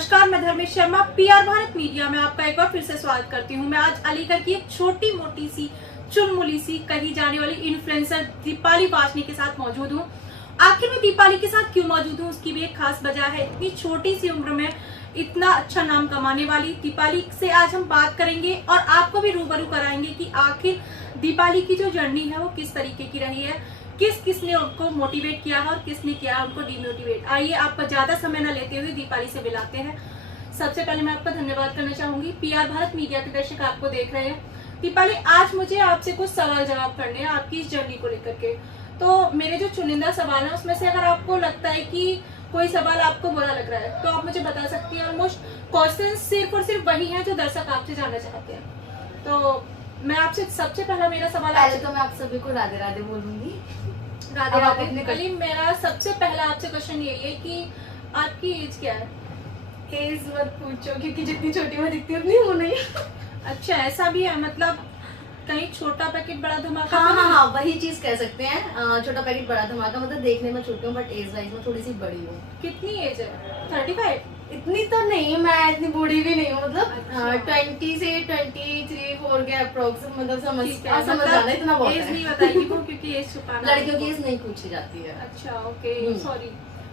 नमस्कार, मैं Dharmesh Sharma PR Bharat media में आपका एक बार फिर से स्वागत करती हूँ। मैं आज अलीगढ़ की एक छोटी मोटी सी चुलमुली सी कही जाने वाली इन्फ्लुएंसर दीपाली वाजनी के साथ मौजूद हूँ। आखिर मैं दीपाली के साथ क्यों मौजूद हूँ, उसकी भी एक खास वजह है। इतनी छोटी सी उम्र में इतना अच्छा नाम कमाने वाली दीपाली से आज हम बात करेंगे और आपको भी रूबरू कराएंगे कि आखिर दीपाली की जो जर्नी है वो किस तरीके की रही है, किसने उनको मोटिवेट किया है और किसने किया है उनको डिमोटिवेट। आइए आपका ज्यादा समय न लेते हुए दीपाली से मिलाते हैं। सबसे पहले मैं आपका धन्यवाद करना चाहूंगी, पीआर भारत मीडिया के दर्शक आपको देख रहे हैं। दीपाली, आज मुझे आपसे कुछ सवाल जवाब करने हैं आपकी इस जर्नी को लेकर के। तो मेरे जो चुनिंदा सवाल है उसमें से अगर आपको लगता है कि कोई सवाल आपको बुरा लग रहा है तो आप मुझे बता सकती हैं। ऑलमोस्ट क्वेश्चन सिर्फ और सिर्फ वही है जो दर्शक आपसे जानना चाहते हैं। तो मैं आपसे सबसे पहला मेरा सवाल, पहले तो मैं आप सभी को राधे राधे बोलूंगी। राधे राधे। अली, मेरा सबसे पहला आपसे क्वेश्चन यही है कि आपकी एज क्या है? एज मत पूछो क्योंकि जितनी छोटी मैं दिखती हूँ उतनी हूँ नहीं। अच्छा, ऐसा भी है? मतलब कहीं छोटा पैकेट बड़ा धमाका? हाँ, वही चीज कह सकते हैं। छोटा पैकेट बड़ा धमाका, मतलब देखने में छोटी हूँ बट एज वाइज में थोड़ी सी बड़ी हूँ। कितनी एज है? 35? इतनी तो नहीं, मैं इतनी बूढ़ी भी नहीं हूँ। मतलब अच्छा। 20 से 23-4 के अप्रोक्स, मतलब समझ ठीक है, समझ जाना इतना बहुत एज है। नहीं बताइए वो, क्योंकि एज छुपाना लड़कियों की एज नहीं पूछी जाती है। अच्छा, ओके, सॉरी।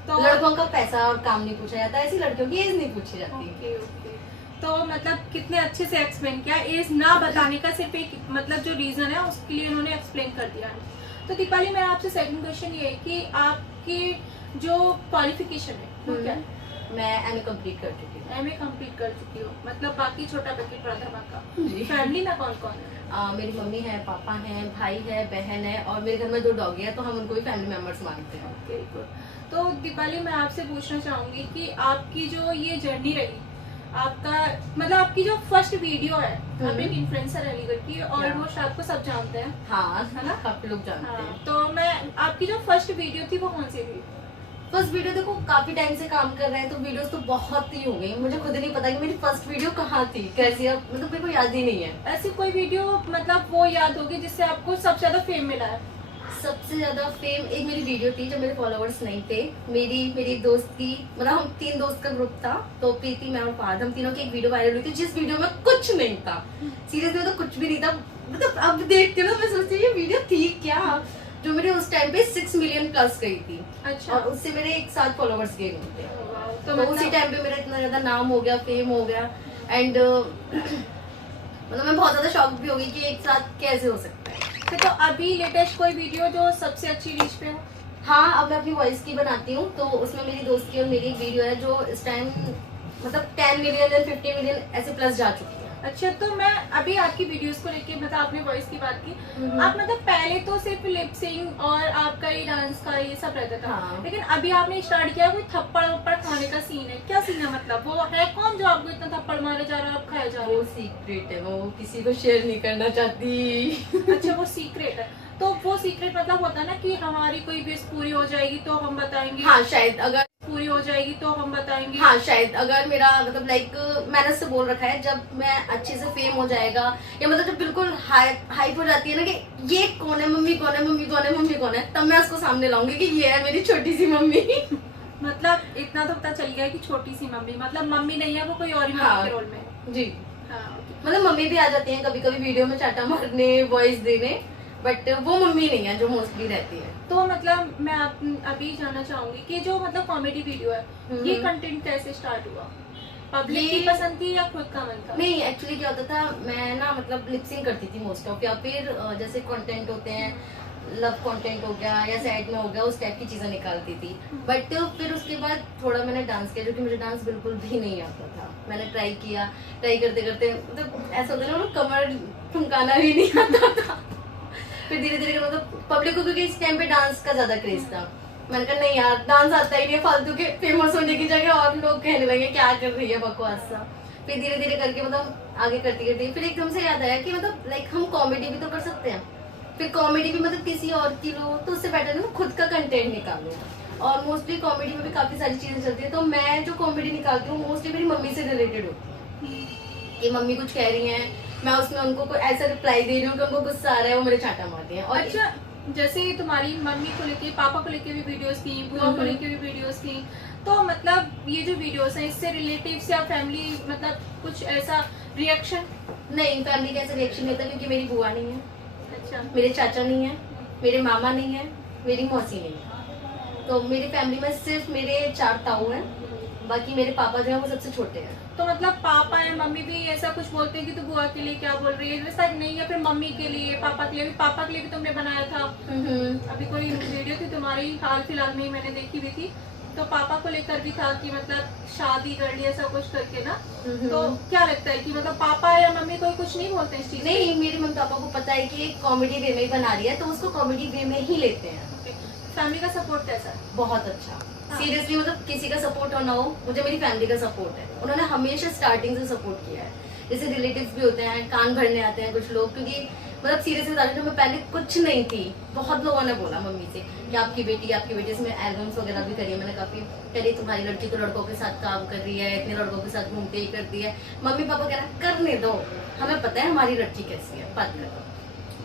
तो लड़कों का पैसा और काम नहीं पूछा जाता, ऐसी लड़कियों की एज नहीं पूछी जाती। ओके। तो मतलब कितने अच्छे से एक्सप्लेन किया। एज ना बताने का सिर्फ एक मतलब जो रीजन है उसके लिए उन्होंने एक्सप्लेन कर दिया है। तो दीपाली, मेरा आपसे सेकंड क्वेश्चन ये है कि आपकी जो क्वालिफिकेशन है वो क्या है? मैं एमए कंप्लीट कर चुकी हूँ। एमए कंप्लीट कर चुकी हो, मतलब बाकी छोटा पैकेट बड़ा धमाका। जी। फैमिली में कौन कौन है? मेरी मम्मी है, पापा है, भाई है, बहन है और मेरे घर में 2 डॉगी है, तो हम उनको भी फैमिली मेंबर्स मानते हैं। Very good. तो दीपाली, मैं आपसे पूछना चाहूंगी कि आपकी जो ये जर्नी रही, आपका मतलब आपकी जो फर्स्ट वीडियो है, आप एक इन्फ्लुएंसर है अलीगढ़ की, ऑलमोस्ट आपको सब जानते हैं। हाँ, है ना? काफी लोग जानते हाँ, हैं। तो मैं आपकी जो फर्स्ट वीडियो थी वो कौन सी थी? फर्स्ट वीडियो देखो, काफी टाइम से काम कर रहे हैं तो वीडियोस तो बहुत ही हो गई। मुझे खुद ही नहीं पता कि मेरी फर्स्ट वीडियो कहाँ थी, कैसी है, मतलब मेरे को याद ही नहीं है। ऐसी कोई वीडियो मतलब वो याद होगी जिससे आपको सबसे ज्यादा फेम मिला है? सबसे ज्यादा फेम एक मेरी वीडियो थी जब मेरे फॉलोअर्स नहीं थे। मेरी एक दोस्त की, मतलब हम 3 दोस्त का ग्रुप था, तो प्रीति, मैं और फहद, हम तीनों की एक वीडियो वायरल हुई थी जिस वीडियो में कुछ नहीं था। सीरियसली तो कुछ भी नहीं था। मतलब अब देखती हूँ ना, मैं सोचती हूँ ये वीडियो थी क्या, जो मेरे उस टाइम पे 6 मिलियन प्लस गई थी। अच्छा। और उससे मेरे एक साथ फॉलोअर्स गेन हुए थे। तो तो उसी टाइम पे मेरा इतना ज्यादा नाम हो गया, फेम हो गया। एंड मतलब मैं बहुत ज्यादा शॉक भी हो गई कि एक साथ कैसे हो सकता है। तो अभी लेटेस्ट कोई वीडियो जो सबसे अच्छी रीच पे हो? हाँ, अब मैं अपनी वॉइस की बनाती हूँ, तो उसमें मेरी दोस्त की और मेरी एक वीडियो है जो इस टाइम मतलब 10 मिलियन या 50 मिलियन ऐसे प्लस जा चुकी है। अच्छा, तो मैं अभी आपकी वीडियोस को लेके, मतलब आपने वॉइस की बात की, आप मतलब पहले तो सिर्फ लिप सिंग और आपका ये डांस का ये सब रहता था। हाँ। लेकिन अभी आपने स्टार्ट किया कोई थप्पड़ वप्पड़ खाने का सीन है, क्या सीन है? मतलब वो है कौन जो आपको इतना थप्पड़ मारे जा रहा है, आप खाए जा रहे वो हो? सीक्रेट है, वो किसी को शेयर नहीं करना चाहती। अच्छा, वो सीक्रेट है। तो वो सीक्रेट मतलब होता है ना कि हमारी कोई विश पूरी हो जाएगी तो हम बताएंगे। हाँ, शायद अगर पूरी हो जाएगी तो हम बताएंगे। हाँ, शायद अगर मेरा मतलब लाइक मैंने उससे बोल रखा है, जब मैं अच्छे से फेम हो जाएगा या मतलब जब बिल्कुल हाइप हो जाती है ना कि ये कौन है, मम्मी कौन है, मम्मी कौन है, मम्मी कौन है, तब मैं उसको सामने लाऊंगी कि ये है मेरी छोटी सी मम्मी। मतलब इतना तो पता चल गया कि छोटी सी मम्मी, मतलब मम्मी नहीं है वो, कोई और ही मम्मी हाँ। के रोल में है। जी। हाँ। मतलब मम्मी भी आ जाती हैं कभी कभी वीडियो में चाटा मारने, वॉइस देने, बट वो मम्मी नहीं है जो मोस्टली रहती है। तो मतलब मैं अभी जानना चाहूंगी कि जो मतलब कॉमेडी वीडियो है, ये कंटेंट कैसे स्टार्ट हुआ? पब्लिक की पसंद थी या खुद का मन था? नहीं, एक्चुअली क्या होता था, मैं ना मतलब लिपसिंग करती थी मोस्ट ऑफ, या फिर जैसे कंटेंट होते हैं, लव कंटेंट हो गया या सैड में हो गया, उस टाइप की चीजें निकालती थी। बट फिर उसके बाद थोड़ा मैंने डांस किया, जो कि मुझे डांस बिल्कुल भी नहीं आता था। मैंने ट्राई करते करते मतलब ऐसा होता है ना, कमर ठुमकाना भी नहीं आता था। फिर धीरे धीरे मतलब पब्लिक को, क्योंकि इस टाइम पे डांस का ज्यादा क्रेज था, मैंने कहा नहीं यार, डांस आता ही नहीं, फालतू के फेमस होने की जगह और लोग कहने लगे क्या कर रही है बकवास सा। फिर धीरे धीरे करके मतलब आगे करती फिर एकदम से याद आया कि मतलब लाइक हम कॉमेडी भी तो कर सकते हैं। फिर कॉमेडी भी मतलब किसी और की लो, तो उससे बेटर है खुद का कंटेंट निकालो। और मोस्टली कॉमेडी में भी काफी सारी चीजें चलती है, तो मैं जो कॉमेडी निकालती हूँ मोस्टली मेरी मम्मी से रिलेटेड होती है कि मम्मी कुछ कह रही हैं, मैं उसमें उनको कोई ऐसा रिप्लाई दे रही हूँ कि उनको गुस्सा आ रहा है, वो मेरे चाटा मारते हैं। और अच्छा, जैसे तुम्हारी मम्मी को लेके, पापा को लेके भी वीडियोस की, बुआ को लेके भी वीडियोस की, तो मतलब ये जो वीडियोस हैं इससे रिलेटिव्स या फैमिली मतलब कुछ ऐसा रिएक्शन? नहीं, फैमिली का ऐसा रिएक्शन नहीं होता क्योंकि मेरी बुआ नहीं है, अच्छा, मेरे चाचा नहीं है, मेरे मामा नहीं है, मेरी मौसी नहीं है। तो मेरी फैमिली में सिर्फ मेरे 4 ताऊ हैं, बाकी मेरे पापा जो है वो सबसे छोटे हैं। तो मतलब पापा या मम्मी भी ऐसा कुछ बोलते हैं कि तू बुआ के लिए क्या बोल रही है, वैसा नहीं? या फिर मम्मी के लिए, पापा के लिए भी? पापा के लिए भी तुमने बनाया था, अभी कोई वीडियो थी तुम्हारी हाल फिलहाल में ही मैंने देखी हुई थी, तो पापा को लेकर भी था कि मतलब शादी कर ली ऐसा कुछ करके ना। तो क्या लगता है कि मतलब पापा या मम्मी कोई कुछ नहीं बोलते इस चीज? नहीं, मेरे मम्मी पापा को पता है कि कॉमेडी वे में ही बना रही है, तो उसको कॉमेडी वे में ही लेते हैं। फैमिली का सपोर्ट कैसा है? बहुत अच्छा, हाँ। सीरियसली मतलब किसी का सपोर्ट हो ना हो, मुझे मेरी फैमिली का सपोर्ट है। उन्होंने हमेशा स्टार्टिंग से सपोर्ट किया है। जैसे रिलेटिव्स भी होते हैं, कान भरने आते हैं कुछ लोग, क्योंकि मतलब सीरियसली बता रही हूँ, मैं पहले कुछ नहीं थी। बहुत लोगों ने बोला मम्मी से कि आपकी बेटी से मैं एल्बम्स वगैरह भी करी है मैंने काफी। कह रही तुम्हारी लड़की तो लड़कों के साथ काम कर रही है, इतने लड़कों के साथ घूमते ही करती है। मम्मी पापा कह रहा है करने दो, हमें पता है हमारी लड़की कैसी है, बात करो।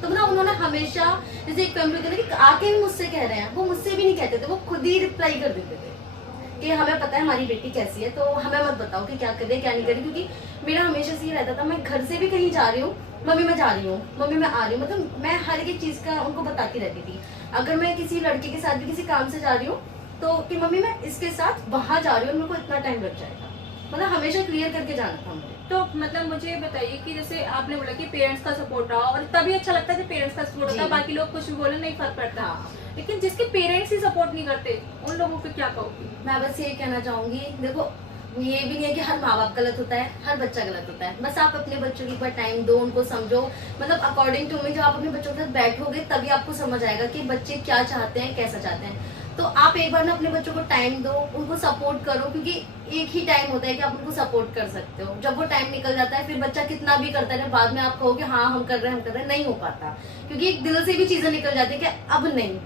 तो मतलब उन्होंने हमेशा, जैसे एक फैमिली होती है कि आके भी मुझसे कह रहे हैं, वो मुझसे भी नहीं कहते थे, वो खुद ही रिप्लाई कर देते थे कि हमें पता है हमारी बेटी कैसी है, तो हमें मत बताओ कि क्या करे क्या नहीं करे। क्योंकि मेरा हमेशा से ये रहता था, मैं घर से भी कहीं जा रही हूँ, मम्मी मैं जा रही हूँ, मम्मी मैं आ रही हूँ, मतलब मैं हर एक चीज का उनको बताती रहती थी। अगर मैं किसी लड़के के साथ भी किसी काम से जा रही हूँ तो कि मम्मी मैं इसके साथ वहां जा रही हूँ, मेरे को इतना टाइम लग जाएगा, मतलब हमेशा क्लियर करके जाना था मुझे। तो मतलब मुझे बताइए कि जैसे आपने बोला कि पेरेंट्स का सपोर्ट रहा और तभी अच्छा लगता है कि पेरेंट्स का सपोर्ट होता है, बाकी लोग कुछ भी बोले नहीं फर्क पड़ता। हाँ। लेकिन जिसके पेरेंट्स ही सपोर्ट नहीं करते उन लोगों पे क्या कहोगी? मैं बस ये कहना चाहूंगी, देखो ये भी नहीं है कि हर माँ बाप गलत होता है, हर बच्चा गलत होता है। बस आप अपने बच्चों की एक बार टाइम दो, उनको समझो। मतलब अकॉर्डिंग टू मी, जब आप अपने बच्चों के साथ बैठोगे तभी आपको समझ आएगा कि बच्चे क्या चाहते हैं, कैसा चाहते हैं। तो आप एक बार ना अपने बच्चों को टाइम दो, उनको सपोर्ट करो, क्योंकि एक ही टाइम होता है कि आप उनको सपोर्ट कर सकते हो। जब वो टाइम निकल जाता है फिर बच्चा कितना भी करता है, बाद में आप कहो कि हाँ हम कर रहे हैं, नहीं हो पाता, क्योंकि एक दिल से भी चीजें निकल जाती है कि अब नहीं।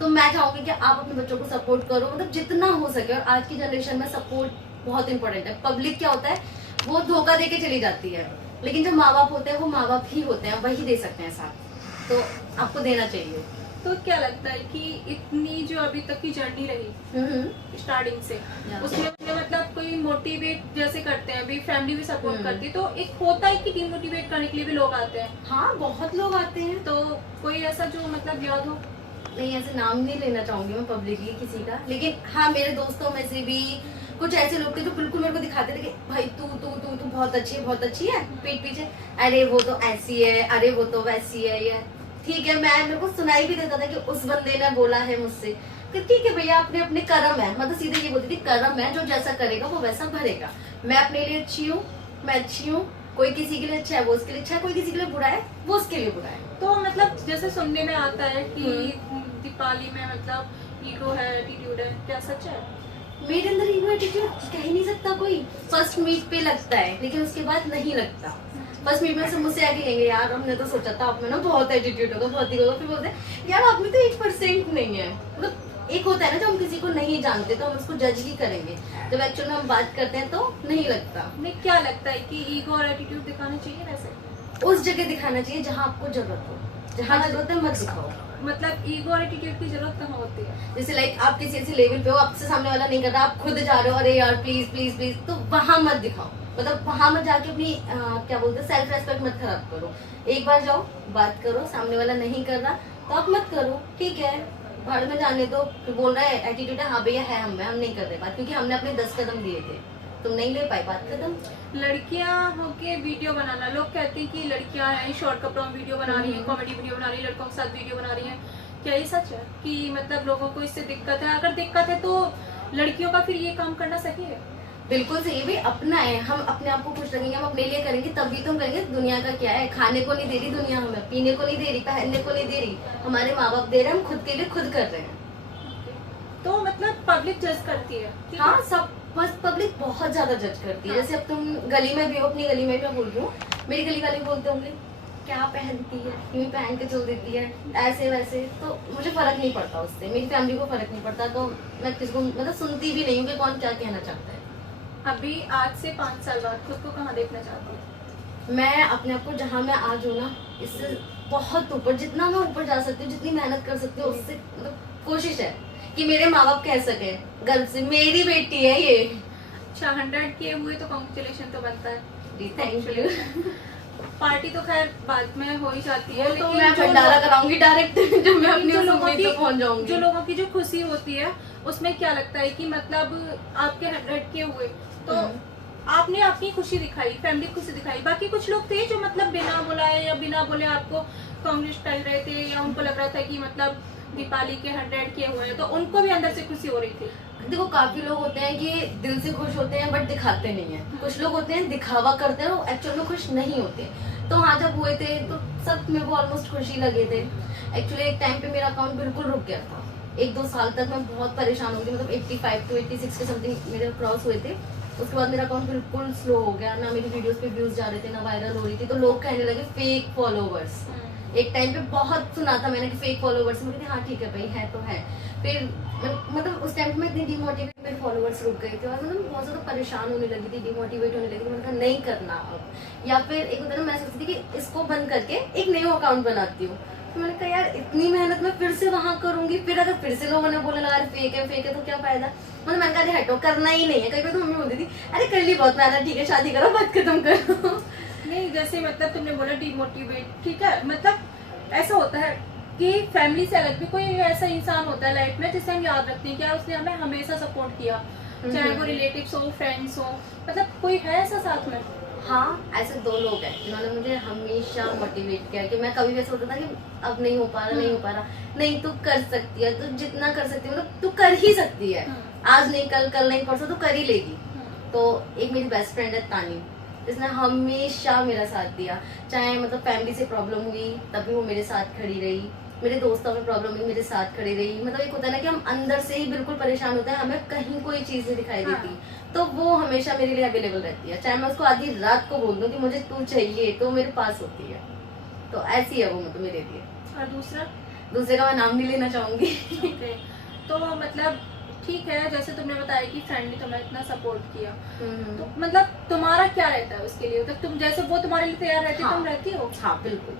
तो मैं चाहूंगी कि आप अपने बच्चों को सपोर्ट करो, मतलब जितना हो सके। और आज की जनरेशन में सपोर्ट बहुत इंपॉर्टेंट है। पब्लिक क्या होता है, वो धोखा देके चली जाती है, लेकिन जो माँ बाप होते हैं वो माँ बाप ही होते हैं, वही दे सकते हैं साथ, तो आपको देना चाहिए। तो क्या लगता है कि इतनी जो अभी तक की जर्नी रही स्टार्टिंग से, उसमें मतलब कोई मोटिवेट जैसे करते हैं, अभी फैमिली भी सपोर्ट करती है, तो एक होता है कि डिमोटिवेट करने के लिए भी लोग आते हैं? हाँ, बहुत लोग आते हैं। तो कोई ऐसा जो मतलब याद हो? नहीं, ऐसे नाम नहीं लेना चाहूंगी मैं पब्लिकली किसी का, लेकिन हाँ मेरे दोस्तों में से भी कुछ ऐसे लोग थे जो बिल्कुल मेरे को दिखाते थे कि भाई तू तू तू तू बहुत अच्छी है, पीठ पीछे अरे वो तो ऐसी है, अरे वो तो वैसी है। ये ठीक है, मैं मेरे को सुनाई भी देता था कि उस बंदे ने बोला है मुझसे कि ठीक है भैया, अपने अपने कर्म है। मतलब सीधे ये बोलती थी, कर्म है, जो जैसा करेगा वो वैसा भरेगा। मैं अपने लिए अच्छी हूँ, मैं अच्छी हूँ, कोई किसी के लिए अच्छा है वो उसके लिए अच्छा है, कोई किसी के लिए बुरा है वो उसके लिए बुरा है। तो मतलब जैसे सुनने में आता है कि दीपाली में मतलब ईगो है, एटीट्यूड है, क्या सच है? मेरे अंदर ईगो एटीट्यूड कह ही नहीं सकता कोई। फर्स्ट मीट पे लगता है, लेकिन उसके बाद नहीं लगता। फर्स्ट मीट में से मुझसे आगे लेंगे, यार हमने तो सोचा था आप में ना बहुत एटीट्यूड होगा, बहुत ही होगा। फिर बोलते हैं यार आप में तो 1% नहीं है। मतलब एक होता है ना, जब हम किसी को नहीं जानते तो हम उसको जज ही करेंगे, जब एक्चुअल में हम बात करते हैं तो नहीं लगता। नहीं, क्या लगता है कि ईगो और एटीट्यूड दिखाना चाहिए? वैसे उस जगह दिखाना चाहिए जहाँ आपको जरूरत हो, जहाँ जरूरत है मत दिखाओ। मतलब ईगो और एटीट्यूड की जरूरत कहाँ होती है? जैसे लाइक आप किसी ऐसे लेवल पे हो, आपसे सामने वाला नहीं कर रहा, आप खुद जा रहे हो, अरे यार प्लीज प्लीज प्लीज, तो वहां मत दिखाओ। मतलब वहां मत जाके अपनी क्या बोलते हैं, सेल्फ रेस्पेक्ट मत खराब करो। एक बार जाओ, बात करो, सामने वाला नहीं कर रहा तो आप मत करो, ठीक है, भाड़ में जाने दो। फिर बोल रहा है एटीट्यूड है, हाँ भैया है, हम नहीं कर रहे बात, क्योंकि हमने अपने 10 कदम दिए थे, तुम नहीं ले पाए, बात खत्म। लड़कियां होके वीडियो बनाना, लोग कहते हैं कि लड़कियां हैं शॉर्ट कपड़ों में वीडियो बना रही हैं, कॉमेडी वीडियो बना रही है, लड़कों के साथ वीडियो बना रही हैं, क्या ये सच है कि मतलब लोगों को इससे दिक्कत है? अगर दिक्कत है तो लड़कियों का फिर ये काम करना सही है? बिल्कुल सही है भाई, अपना है, हम अपने आप को खुश रखेंगे, हम अपने लिए करेंगे तभी तो हम करेंगे। दुनिया का क्या है, खाने को नहीं दे रही दुनिया हमें, पीने को नहीं दे रही, पहनने को नहीं दे रही, हमारे माँ बाप दे रहे हैं, हम खुद के लिए खुद कर रहे हैं। तो मतलब पब्लिक जज करती है? हाँ, सब बस पब्लिक बहुत ज्यादा जज करती है। जैसे अब तुम गली में भी हो, अपनी गली में भी मैं बोल रही हूँ, मेरी गली वाले बोलते होंगे क्या पहनती है, यूं पहन के चल देती है, ऐसे वैसे। तो मुझे फर्क नहीं पड़ता उससे, मेरी फैमिली को फर्क नहीं पड़ता, तो मैं किसको मतलब सुनती भी नहीं हूँ कि कौन क्या कहना चाहता है। अभी आज से 5 साल बाद खुद को कहाँ देखना चाहती हूँ? मैं अपने आप को जहाँ मैं आज हूँ ना, इससे बहुत ऊपर, जितना मैं ऊपर जा सकती हूँ, जितनी मेहनत कर सकती हूँ, उससे मतलब कोशिश है कि मेरे माँ बाप कह सके गर्व से मेरी बेटी है ये। अच्छा 100 के हुए तो कॉन्ग्रेचुलेशन तो बनता है। जी थैंक यू। पार्टी तो खैर बाद में हो ही जाती है, वो तो लेकिन मैं भंडारा कराऊंगी डायरेक्ट जब मैं अपनी जो उस लोगों उम्मीद की पे पहुंच जाऊंगी। जो लोगों की जो खुशी होती है उसमें क्या लगता है कि मतलब आपके 100 के हुए तो आपने अपनी खुशी दिखाई, फैमिली खुशी दिखाई। बाकी कुछ लोग थे जो मतलब बिना बुलाए या बिना बोले आपको कांग्रेस कर रहे थे, या उनको लग रहा था कि मतलब दीपाली के 100 के हुए हैं, तो उनको भी अंदर से खुशी हो रही थी। देखो काफी लोग होते हैं कि दिल से खुश होते हैं बट दिखाते नहीं है। कुछ लोग होते हैं दिखावा करते हैं, वो एक्चुअल में खुश नहीं होते। तो हाँ जब हुए थे तो सब मेरे को ऑलमोस्ट खुशी लगे थे। एक्चुअली एक टाइम पे मेरा अकाउंट बिल्कुल रुक गया था। 1-2 साल तक मैं बहुत परेशान हो गई, मतलब 85 to 86 के समथिंग मेरे क्रॉस हुए थे। उसके बाद मेरा अकाउंट बिल्कुल स्लो हो गया, ना मेरी वीडियोस पे व्यूज जा रहे थे, ना वायरल हो रही थी। तो लोग कहने लगे फेक फॉलोवर्स। एक टाइम पे बहुत सुना था मैंने कि फेक फॉलोवर्स। मुझे हाँ ठीक है भाई है तो है। फिर मतलब उस टाइम पे मैं इतनी डिमोटिवेट, मेरे फॉलोवर्स रुक गए थे और मतलब बहुत ज्यादा परेशान होने लगी थी, डिमोटिवेट होने लगी थी। मैंने कहा नहीं करना अब। या फिर एक होता है ना, मैं सोचती थी कि इसको बंद करके एक न्यू अकाउंट बनाती हूँ। तो मैंने कहा यार इतनी मेहनत मैं फिर से वहां करूंगी, फिर अगर फिर से लोगों ने बोला यार फेक है तो क्या फायदा। मतलब मैंने कहा हटो करना ही नहीं है। कई बार तो मम्मी बोलती थी अरे कर ली बहुत मेहनत, ठीक है शादी करो बात खत्म करो। नहीं जैसे मतलब तुमने बोला डिमोटिवेट, ठीक है, मतलब ऐसा होता है कि फैमिली से अलग भी कोई ऐसा इंसान होता है लाइफ में जिसे हम याद रखते हैं कि यार उसने हमें हमेशा सपोर्ट किया, चाहे वो रिलेटिव्स हो, फ्रेंड्स हो, मतलब कोई है ऐसा साथ में। हाँ ऐसे 2 लोग हैं जिन्होंने मुझे हमेशा मोटिवेट किया कि मैं कभी भी ऐसा होता था कि अब नहीं हो पा रहा, नहीं तू कर सकती है, तू जितना कर सकती है मतलब तू कर ही सकती है। आज नहीं कल नहीं परसों तू कर ही लेगी। तो एक मेरी बेस्ट फ्रेंड है तानी, जिसने हमेशा मेरा साथ दिया। चाहे मतलब फैमिली से प्रॉब्लम हुई तब भी वो मेरे साथ खड़ी रही, मेरे दोस्तों में प्रॉब्लम हुई मेरे साथ खड़ी रही। मतलब एक होता है ना कि हम अंदर से ही बिल्कुल परेशान होते हैं, हमें कहीं कोई चीज नहीं दिखाई देती, तो वो हमेशा मेरे लिए अवेलेबल रहती है। चाहे मैं उसको आधी रात को बोल दूं कि मुझे तू चाहिए तो मेरे पास होती है। तो ऐसी है वो मतलब मेरे लिए। और दूसरे का मैं नाम नहीं लेना चाहूंगी। okay. तो मतलब ठीक है, जैसे तुमने बताया कि फ्रेंड ने तुम्हें इतना सपोर्ट किया, तो मतलब तुम्हारा क्या रहता है उसके लिए, मतलब तुम जैसे वो तुम्हारे लिए तैयार रहती है, तुम रहती हो? हाँ बिल्कुल।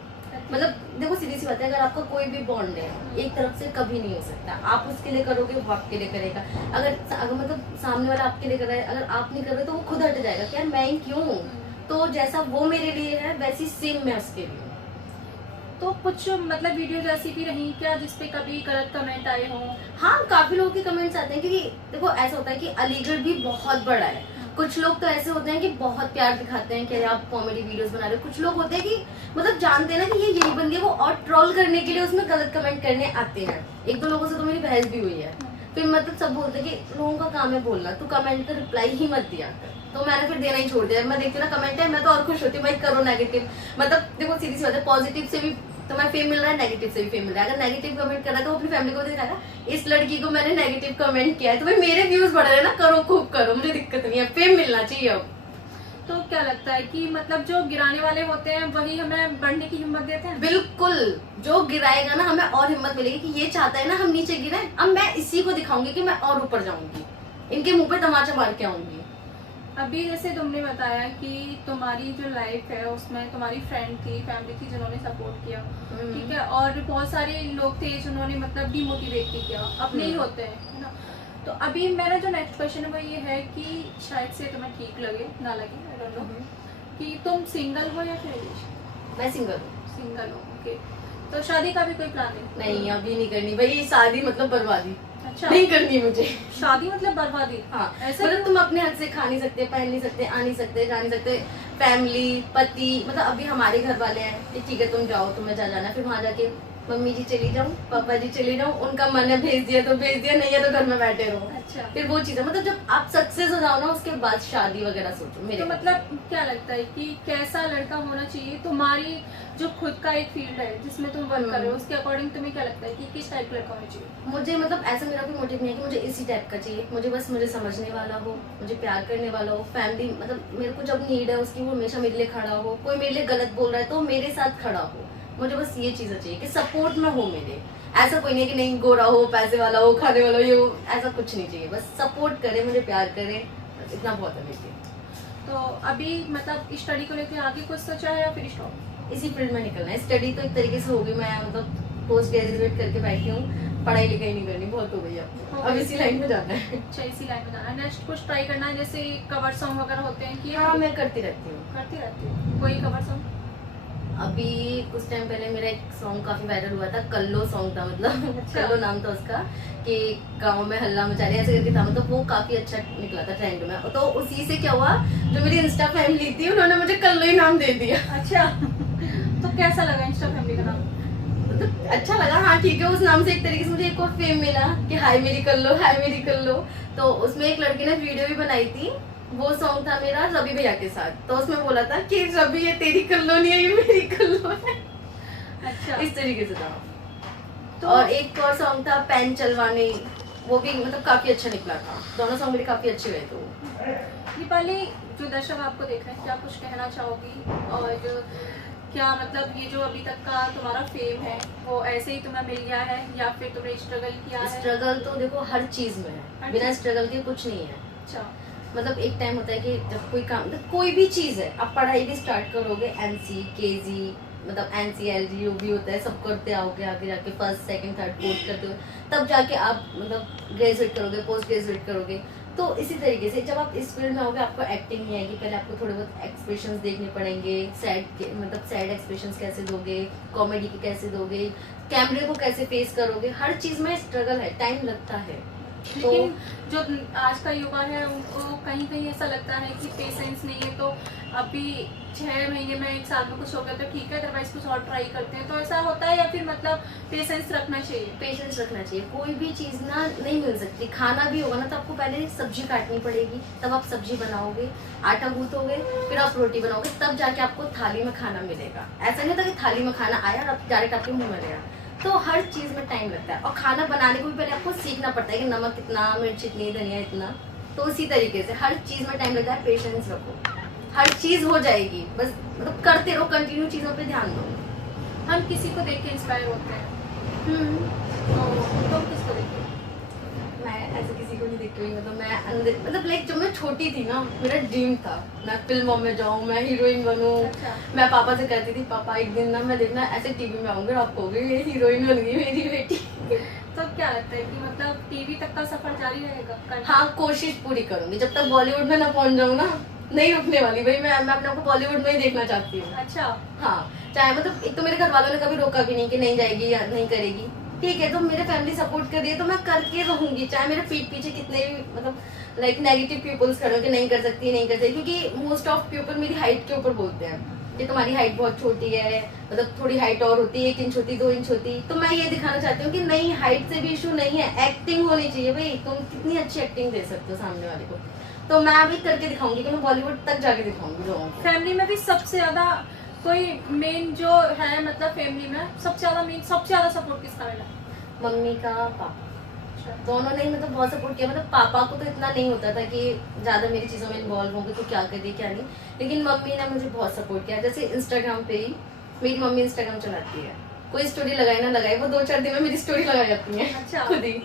मतलब देखो सीधी सी बात है, अगर आपका कोई भी बॉन्ड है एक तरफ से कभी नहीं हो सकता। आप उसके लिए करोगे वो आपके लिए करेगा। अगर मतलब सामने वाला आपके लिए कर रहा है, अगर आप नहीं कर रहे तो वो खुद हट जाएगा कि यार मैं ही क्यों। तो जैसा वो मेरे लिए है वैसी सेम मैं उसके लिए। तो कुछ मतलब वीडियोज ऐसी भी रही क्या जिसपे कभी गलत कमेंट आए हो? हाँ काफी लोगों के कमेंट्स आते हैं, क्योंकि देखो ऐसा होता है कि अलीगढ़ भी बहुत बड़ा है। कुछ लोग तो ऐसे होते हैं कि बहुत प्यार दिखाते हैं कि आप कॉमेडी वीडियोस बना रहे हो। कुछ लोग होते हैं कि मतलब जानते हैं ना कि ये यही बंदी है, वो और ट्रोल करने के लिए उसमें गलत कमेंट करने आते हैं। 1-2 लोगों से तो मेरी बहस भी हुई है। फिर मतलब सब बोलते हैं कि लोगों का काम है बोलना, तू कमेंट का रिप्लाई ही मत दिया कर। तो मैंने फिर देना ही छोड़ दिया। मैं देखती हूँ ना कमेंट है, मैं तो और खुश होती हूँ भाई करो नेगेटिव। मतलब देखो सीधी सी बात है, पॉजिटिव से भी तुम्हें फेम मिल रहा है, नेगेटिव से भी फेम मिल रहा है। अगर नेगेटिव कमेंट कर रहा है तो अपनी फैमिली को दिखाएगा इस लड़की को मैंने नेगेटिव कमेंट किया है, तो भाई मेरे व्यूज बढ़ रहे हैं ना, करो खूब करो, मुझे दिक्कत नहीं है, फेम मिलना चाहिए अब। तो क्या लगता है कि मतलब जो गिराने वाले होते हैं वही हमें बढ़ने की हिम्मत देते हैं? बिल्कुल, जो गिराएगा ना हमें और हिम्मत मिलेगी कि ये चाहता है ना हम नीचे गिरे, अब मैं इसी को दिखाऊंगी कि मैं और ऊपर जाऊंगी, इनके मुंह पे तमाचा मार के आऊंगी। अभी जैसे तुमने बताया कि तुम्हारी जो लाइफ है उसमें तुम्हारी फ्रेंड थी, फैमिली थी जिन्होंने सपोर्ट किया, ठीक है, और बहुत सारे लोग थे जिन्होंने मतलब डिमोटिवेट किया, अपने ही होते हैं, है ना। तो अभी मेरा जो नेक्स्ट क्वेश्चन है वो ये है कि शायद से तुम्हें ठीक लगे ना लगे, आई डोंट नो, कि तुम सिंगल हो या फिर रिलेशन? मैं सिंगल हूँ। सिंगल हो, ओके। तो शादी का भी कोई प्लान नहीं, अभी नहीं करनी भाई, शादी मतलब बर्बादी। अच्छा, नहीं करनी मुझे शादी मतलब बर्बादी? हाँ ऐसा मतलब तुम अपने हाथ से खा नहीं सकते, पहन नहीं सकते, आ नहीं सकते, जा नहीं सकते, फैमिली पति मतलब अभी हमारे घर वाले हैं कि ठीक है तुम जाओ, तुम्हें जा जाना, फिर वहां जाके मम्मी जी चली जाऊँ, पापा जी चली जाऊँ, उनका मन है भेज दिया तो भेज दिया, नहीं है तो घर में बैठे रहो। अच्छा, फिर वो चीज है, मतलब जब आप सक्सेस हो जाओ ना उसके बाद शादी वगैरह सोचो। मेरे तो मतलब क्या लगता है कि कैसा लड़का होना चाहिए? तुम्हारी जो खुद का एक फील्ड है जिसमें तुम वर्क कर रहे हो, उसके अकॉर्डिंग तुम्हें क्या लगता है कि किस टाइप का लड़का होना चाहिए? मुझे मतलब ऐसा मेरा कोई मोटिव नहीं है कि मुझे इसी टाइप का चाहिए। मुझे बस मुझे समझने वाला हो, मुझे प्यार करने वाला हो, फैमिली मतलब मेरे को जब नीड है उसकी वो हमेशा मेरे लिए खड़ा हो, कोई मेरे लिए गलत बोल रहा है तो मेरे साथ खड़ा हो। मुझे बस ये चीजें चाहिए कि सपोर्ट में हो मेरे। ऐसा कोई नहीं कि नहीं गोरा हो, पैसे वाला हो, खाने वाला हो, ये हो, ऐसा कुछ नहीं चाहिए। बस सपोर्ट करे, मुझे प्यार करे, इतना बहुत है मेरे लिए। तो अभी मतलब स्टडी को लेकर आगे कुछ सोचा है या फिर स्टॉप? इसी फील्ड में निकलना है। स्टडी तो एक तरीके से होगी, मैं मतलब पोस्ट ग्रेजुएट करके बैठी हूँ, पढ़ाई लिखाई नहीं करनी, बहुत हो गई अब इसी लाइन में जाना है। अच्छा, इसी लाइन में जाना है। नेक्स्ट कुछ ट्राई करना है, जैसे कवर सॉन्ग वगैरह होते हैं कि हाँ, मैं करती रहती हूँ। करती रहती हूँ कोई कवर सॉन्ग? अभी कुछ टाइम पहले मेरा एक सॉन्ग काफी वायरल हुआ था, कल्लो सॉन्ग था, मतलब अच्छा। कल्लो नाम था उसका, कि गाँव में हल्ला मचा रहे ऐसे करके था, मतलब वो काफी अच्छा निकला था ट्रेंड में। तो उसी से क्या हुआ, जो मेरी इंस्टा फैमिली थी उन्होंने मुझे कल्लो ही नाम दे दिया। अच्छा तो कैसा लगा इंस्टा फैमिली का नाम? तो अच्छा लगा, हाँ ठीक है, उस नाम से एक तरीके से मुझे एक और फेम मिला कि हाय मेरी कल्लो, हाय मेरी कल्लो। तो उसमें एक लड़की ने वीडियो भी बनाई थी, वो सॉन्ग था मेरा रवि भैया के साथ, तो उसमें बोला था कि रवि ये तेरी कल्लो नहीं है, ये मेरी कल्लो है। अच्छा, इस तरीके से था। तो और एक और सॉन्ग था पैन चलवाने, वो भी मतलब काफी अच्छा निकला था। दोनों सॉन्ग मेरे काफी अच्छे गए। तो दीपाली, जो दर्शक आपको देख रहे हैं, क्या कुछ कहना चाहोगी? और क्या मतलब ये जो अभी तक का तुम्हारा फेम है वो ऐसे ही तुम्हें मिल गया है या फिर तुमने स्ट्रगल किया है? स्ट्रगल तो देखो हर चीज में है, बिना स्ट्रगल के कुछ नहीं है। अच्छा, मतलब एक टाइम होता है कि जब कोई काम, मतलब कोई भी चीज है, आप पढ़ाई भी स्टार्ट करोगे, एनसी केजी मतलब एनसीएलजी जो भी होता है सब करते आओगे, आगे जाके फर्स्ट सेकंड थर्ड फोर्थ करते हो, तब जाके आप मतलब ग्रेजुएट करोगे, पोस्ट ग्रेजुएट करोगे। तो इसी तरीके से जब आप इस फील्ड में आओगे, आपको एक्टिंग नहीं आएगी, पहले आपको थोड़े बहुत एक्सप्रेशंस देखने पड़ेंगे, मतलब सैड एक्सप्रेशंस कैसे दोगे, कॉमेडी के कैसे दोगे, कैमरे को कैसे फेस करोगे, हर चीज में स्ट्रगल है, टाइम लगता है। लेकिन जो आज का युवा है उनको कहीं कहीं ऐसा लगता है कि पेशेंस नहीं है, तो अभी 6 महीने में 1 साल में कुछ हो गया तो ठीक है, अदरवाइज कुछ और ट्राई करते हैं, तो ऐसा होता है या फिर मतलब पेशेंस रखना चाहिए? पेशेंस रखना चाहिए, कोई भी चीज ना नहीं मिल सकती। खाना भी होगा ना तो आपको पहले सब्जी काटनी पड़ेगी, तब आप सब्जी बनाओगे, आटा गूंथोगे, फिर आप रोटी बनाओगे, तब जाके आपको थाली में खाना मिलेगा। ऐसा नहीं होता कि थाली में खाना आया और आप डायरेक्ट आपके मुंह में गया। तो हर चीज में टाइम लगता है, और खाना बनाने को भी पहले आपको सीखना पड़ता है कि नमक कितना, मिर्च इतनी, धनिया इतना। तो उसी तरीके से हर चीज में टाइम लगता है, पेशेंस रखो, हर चीज हो जाएगी, बस मतलब करते रहो, कंटिन्यू चीजों पे ध्यान दो। हम किसी को देख के इंस्पायर होते हैं, तो तुम किसको देख के? मैं ऐसे किसी को नहीं देखती हुई, मतलब मैं अंदर, मतलब लाइक जब मैं छोटी थी ना, मेरा ड्रीम था मैं फिल्मों में जाऊँ, मैं हीरोइन बनूँ। अच्छा। मैं पापा से कहती थी, पापा एक दिन ना मैं देखना ऐसे टीवी में आऊंगी, आप कहोगे ये हीरोइन बन गई मेरी बेटी। तो क्या लगता है कि मतलब टीवी तक का सफर जारी रहेगा करना? हाँ, कोशिश पूरी करूंगी, जब तक बॉलीवुड में ना पहुंच जाऊँ ना, नहीं रुकने वाली भाई। मैं अपने आप को बॉलीवुड में ही देखना चाहती हूँ। अच्छा, हाँ, चाहे मतलब एक तो मेरे घर वालों ने कभी रोका भी नहीं कि नहीं जाएगी या नहीं करेगी, ठीक है, तो मेरे फैमिली सपोर्ट कर रही है तो मैं करके रहूंगी, चाहे मेरे पीठ पीछे कितने भी मतलब लाइक नेगेटिव पीपल्स खड़े हो कि नहीं कर सकती, नहीं कर सकती, क्योंकि मोस्ट ऑफ पीपल मेरी हाइट के ऊपर बोलते हैं कि तुम्हारी हाइट बहुत छोटी है, मतलब थोड़ी हाइट और होती है, 1 इंच होती, 2 इंच होती। तो मैं ये दिखाना चाहती हूँ कि नहीं, हाइट से भी इशू नहीं है, एक्टिंग होनी चाहिए भाई, तुम कितनी अच्छी एक्टिंग दे सकते हो सामने वाले को। तो मैं अभी करके दिखाऊंगी कि मैं बॉलीवुड तक जाके दिखाऊंगी लोगों को। फैमिली में भी सबसे ज्यादा कोई मेन जो है, मतलब फैमिली में सबसे ज्यादा सपोर्ट किसका मिला? मम्मी का, पापा, दोनों ने मतलब बहुत सपोर्ट किया। मतलब पापा को तो इतना नहीं होता था कि ज्यादा मेरी चीजों में इन्वॉल्व होंगे तो क्या करिए क्या नहीं, लेकिन मम्मी ने मुझे बहुत सपोर्ट किया। जैसे इंस्टाग्राम पे ही मेरी मम्मी इंस्टाग्राम चलाती है, कोई स्टोरी लगाए ना लगाए, वो 2-4 दिन में मेरी स्टोरी लगा जाती है। अच्छा। खुद ही।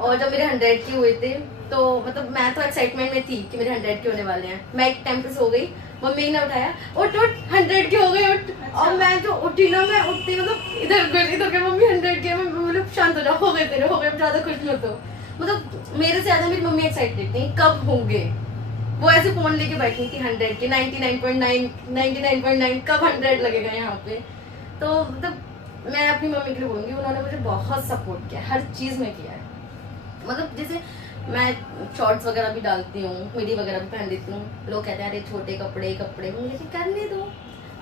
और जब मेरे 100 के हुए थे तो मतलब मैं तो एक्साइटमेंट में थी कि मेरे 100 के होने वाले हैं। मैं एक टाइम पे सो गई, मम्मी ने उठाया, उठ 100 के हो गए, उठ। और मैं जो उठी ना, मैं उठती मतलब इधर के, मम्मी 100 के, मैं मतलब शांत हो जाओ, हो गए तेरे, हो गए, अब ज्यादा खुश मत हो। मतलब मेरे से ज्यादा मेरी मम्मी एक्साइटेड थी कब होंगे। वो ऐसे फोन लेके बैठी थी 100 के, 99.9 कब 100 लगेगा यहाँ पे। तो मतलब मैं अपनी मम्मी के लिए बोलूंगी, उन्होंने मुझे बहुत सपोर्ट किया, हर चीज में किया है। मतलब जैसे मैं शॉर्ट्स वगैरह भी डालती हूँ, मिडी वगैरह भी पहन लेती हूँ, लोग कहते हैं अरे छोटे कपड़े, मुझे करने दो,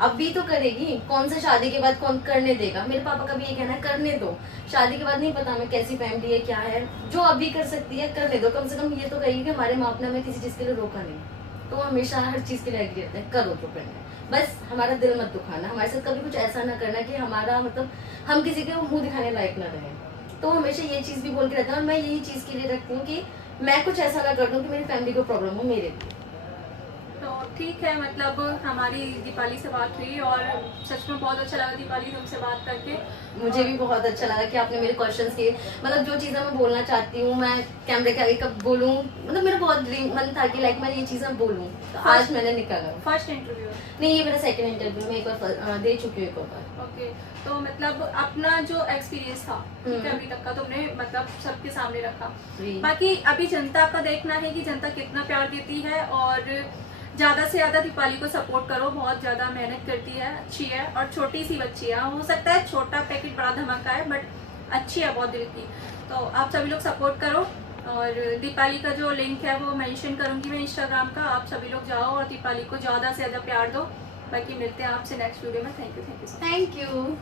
अब भी तो करेगी, कौन सा शादी के बाद कौन करने देगा। मेरे पापा का भी ये कहना है, करने दो, शादी के बाद नहीं पता हमें कैसी फैमिली है, क्या है, जो अभी कर सकती है करने दो। कम से कम ये तो कहेगी कि हमारे माँ बाप ने हमें किसी चीज के लिए रोका नहीं, तो हमेशा हर चीज के लिए एग्री रहते हैं, करो जो करना है, बस हमारा दिल मत दुखाना, हमारे साथ कभी कुछ ऐसा ना करना कि हमारा मतलब हम किसी के मुंह दिखाने लायक ना रहे। तो हमेशा ये चीज भी बोल के रहता हूँ, और मैं यही चीज के लिए रखती हूँ कि मैं कुछ ऐसा ना कर दूँ कि मेरी फैमिली को प्रॉब्लम हो मेरे लिए। तो ठीक है, मतलब हमारी दीपाली से बात हुई और सच में बहुत अच्छा लगा दीपाली तुमसे बात करके। मुझे भी बहुत अच्छा लगा कि आपने मेरे क्वेश्चंस किए, मतलब जो चीज़ें मैं बोलना चाहती हूँ मैं कैमरे के आगे कब बोलूँ, मतलब मेरा बहुत ड्रीम मन था कि लाइक मैं ये चीज़ें बोलूँ, तो आज मैंने निकाला। First interview? नहीं, ये मेरा सेकंड इंटरव्यू, मैं एक बार दे चुकी हूँ एक बार। ओके, तो मतलब अपना जो एक्सपीरियंस था ठीक है अभी तक का तुमने मतलब सबके सामने रखा। जी। बाकी अभी जनता का देखना है कि जनता कितना प्यार देती है, और ज़्यादा से ज़्यादा दीपाली को सपोर्ट करो, बहुत ज़्यादा मेहनत करती है, अच्छी है और छोटी सी बच्ची है। हो सकता है छोटा पैकेट बड़ा धमाका है बट अच्छी है बहुत दिल की, तो आप सभी लोग सपोर्ट करो। और दीपाली का जो लिंक है वो मेंशन करूंगी मैं इंस्टाग्राम का, आप सभी लोग जाओ और दीपाली को ज़्यादा से ज़्यादा प्यार दो। बाकी मिलते हैं आपसे नेक्स्ट वीडियो में। Thank you so much. Thank you.